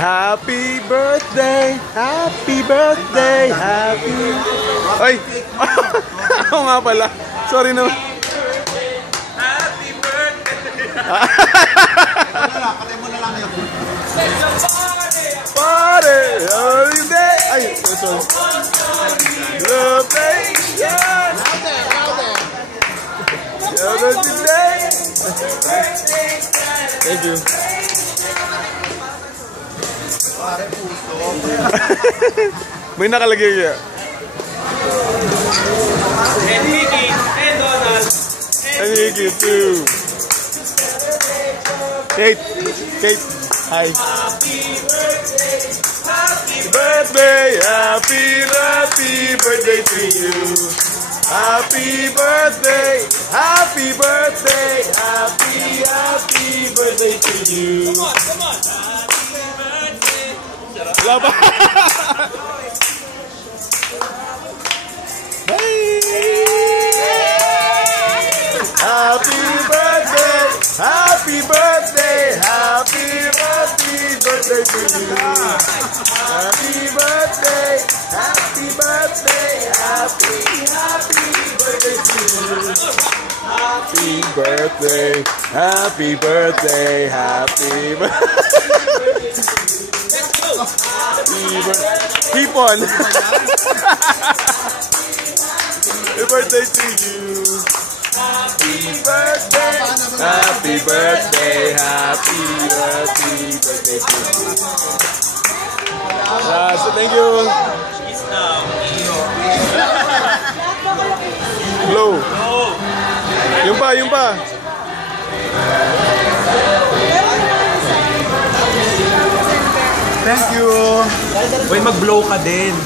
Happy birthday, happy birthday, happy... Ay! Ako nga pala. Sorry naman. Happy birthday! Katay mo na lang yun. Party! Every day! Ay! Sorry. Celebration! Every day! Thank you. Pare puso. May nakalagay kaya. And Mickey, and Donald, And Mickey too. Kate. Kate. Hi. Happy birthday. Happy birthday to you. Happy birthday. Happy birthday. Happy birthday to you. come on. Wala ba? Happy birthday, happy birthday, happy birthday to you. Happy birthday, happy birthday, happy birthday to you. Happy birthday, happy birthday, happy birthday. Keep on. Happy birthday to you. Happy birthday. Happy birthday. Happy birthday to you. So thank you. She's now. Hello. Yung pa. Thank you. Uy, mag-blow ka din.